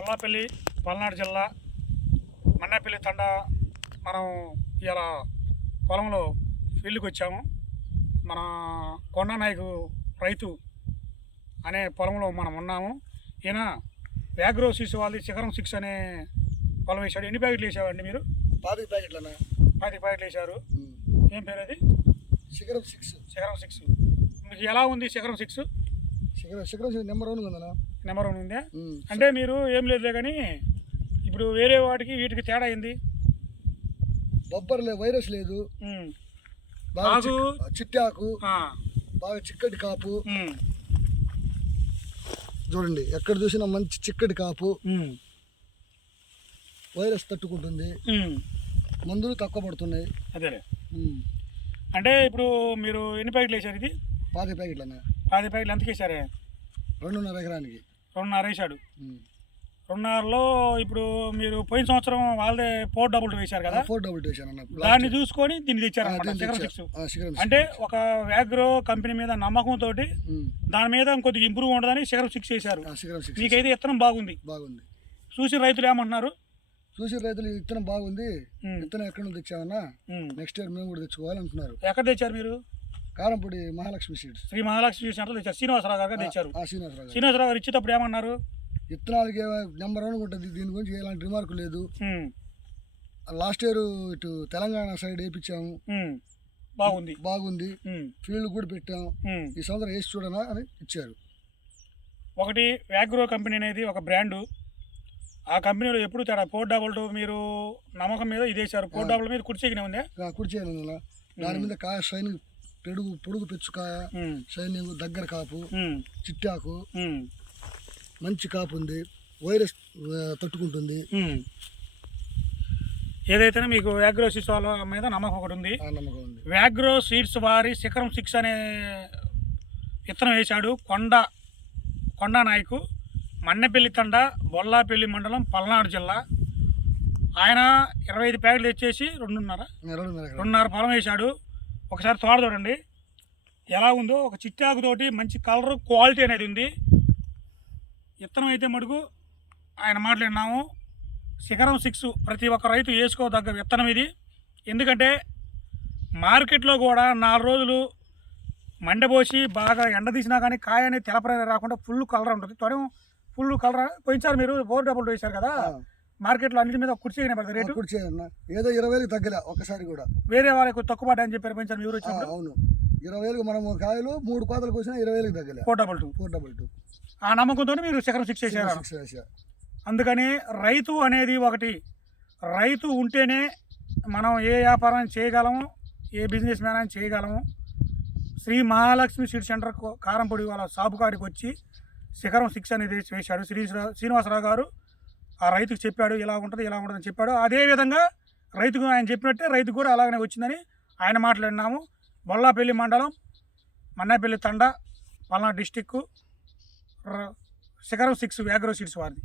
కొల్లాపల్లి పల్నాడు జిల్లా మన్నపల్లి తండా మనం ఇలా పొలంలో ఫీల్డ్కి వచ్చాము. మన కొండా నాయకు రైతు అనే పొలంలో మనం ఉన్నాము. ఈయన వ్యాగ్రో సిక్స్ వాళ్ళది శిఖరం 6 అనే పొలం వేశాడు. ఎన్ని ప్యాకెట్లు వేసావండి మీరు? 25 ప్యాకెట్లన్నా. 25 ప్యాకెట్లు వేశారు. ఏం పేరు అది? శిఖరం 6. శిఖరం 6 మీకు ఎలా ఉంది? శిఖరం 6 శిఖరం నెంబర్ 1 ఉందన్నా. నెంబర్ 1 ఉందా? అంటే మీరు ఏం లేదులే కానీ ఇప్పుడు వేరే వాటికి వీటికి తేడా అయింది. బొబ్బర్ లేదు, వైరస్ లేదు, బాగా చిట్టాకు, బాగా చిక్కటి కాపు. చూడండి, ఎక్కడ చూసినా మంచి చిక్కటి కాపు, వైరస్ తట్టుకుంటుంది, మందులు తక్కువ పడుతున్నాయి. అదే అంటే ఇప్పుడు మీరు ఎన్ని ప్యాకెట్లు వేసారు? ఇది 25 ప్యాకెట్లు అన్న. 25 ప్యాకెట్లు ఎంతకి వేసారే? 2.5 ఎకరానికి. 2.5 వేసాడు. 2.5లో ఇప్పుడు మీరు పోయిన సంవత్సరం వాళ్ళదే 4 వేశారు కదా? 4 వేసాను. దాన్ని చూసుకొని దీన్ని తెచ్చారు. అంటే ఒక వ్యాగ్రో కంపెనీ మీద నమ్మకంతో దాని మీద కొద్దిగా ఇంప్రూవ్ ఉండదని శిఖరం 6 వేశారు. మీకైతే విత్తనం బాగుంది. చూసి రైతులు ఏమంటున్నారు? చూసి రైతులు విత్తనం బాగుంది, విత్తనం ఎక్కడ నుంచి తెచ్చామన్నా, నెక్స్ట్ ఇయర్ మేము కూడా తెచ్చుకోవాలంటున్నారు. ఎక్కడ తెచ్చారు మీరు? కారంపూడి మహాలక్ష్మి సీడ్స్. శ్రీ మహాలక్ష్మి సెంటర్ తెచ్చారు. శ్రీనివాసరావు గారు తెచ్చారు. శ్రీనివాసరావు గారు ఇచ్చేటప్పుడు ఏమన్నారు? విత్తనాలకి నెంబర్ 1 ఉంటుంది, దీని గురించి ఎలాంటి రిమార్క్ లేదు. లాస్ట్ ఇయర్ ఇటు తెలంగాణ సైడ్ వేయించాము, బాగుంది, ఫీల్డ్ కూడా పెట్టాము, ఈ సంవత్సరం వేసి చూడనా అని ఇచ్చారు. ఒకటి వ్యాగ్రో కంపెనీ అనేది ఒక బ్రాండు. ఆ కంపెనీలో ఎప్పుడు తేడా 422 మీరు నమ్మకం మీద ఇది వేసారు. 422 మీద కుర్చీగానే ఉంది. కుర్చీగా దాని మీద కాయ షైనింగ్, పొడుగు పెచ్చుకాయ, షైనింగ్, దగ్గర కాపు, చిట్టాకు, మంచి కాపు ఉంది, వైరస్ తట్టుకుంటుంది. ఏదైతే మీకు వ్యాగ్రో సీడ్స్ వాళ్ళ మీద నమ్మకం ఒకటి ఉంది. వ్యాగ్రో సీడ్స్ వారి శిఖరం 6 అనే విత్తనం వేశాడు. కొండా నాయకు, మన్నపల్లి తండ, బొల్లాపల్లి మండలం, పల్నాడు జిల్లా. ఆయన 25 ప్యాకెట్లు తెచ్చేసి 2.5 పొలం వేశాడు. ఒకసారి తోట చూడండి ఎలా ఉందో. ఒక చిట్టాకుతోటి మంచి కలర్, క్వాలిటీ అనేది ఉంది. విత్తనం అయితే మటుకు ఆయన మాట్లాడినాము. శిఖరం 6 ప్రతి ఒక్క రైతు వేసుకోదగ్గ విత్తనం ఇది. ఎందుకంటే మార్కెట్లో కూడా 4 రోజులు మండబోసి బాగా ఎండ తీసినా కానీ కాయ అనేది తెలపర రాకుండా ఫుల్ కలర్ ఉంటుంది. త్వరం ఫుల్ కలర్. పోయించారు మీరు 422 వేశారు కదా, మార్కెట్లో అన్నిటి మీద కుర్చీగానే పడుతుంది రేటు. ఏదో 20,000 తగ్గలే ఒక్కసారి కూడా. వేరే వాళ్ళకి తక్కువ పడ్డా అని చెప్పారు పోయించారు మీరు వచ్చినప్పుడు. అవును, 20,000 మనం కాయలు 3 కోతలకు వచ్చినా 20,000 తగ్గలే. 422 ఆ నమ్మకంతో మీరు శిఖరం 6 వేసారు. అందుకని రైతు అనేది ఒకటి, రైతు ఉంటేనే మనం ఏ వ్యాపారం చేయగలము, ఏ బిజినెస్ మ్యాన్ అని చేయగలము. శ్రీ మహాలక్ష్మి సీడ్ సెంటర్ కారంపొడి వాళ్ళ షాపు కాడికి వచ్చి శిఖరం 6 అనేది వేశాడు. శ్రీనివాసరావు గారు ఆ రైతుకు చెప్పాడు, ఇలా ఉంటుంది అని చెప్పాడు. అదేవిధంగా రైతుకు ఆయన చెప్పినట్టే రైతు కూడా అలాగనే వచ్చిందని ఆయన మాట్లాడినాము. బొల్లాపల్లి మండలం, మన్నపల్లి తండ, పల్నాడు డిస్టిక్, శిఖరం 6 వ్యాగ్రో సీడ్స్ వారిది.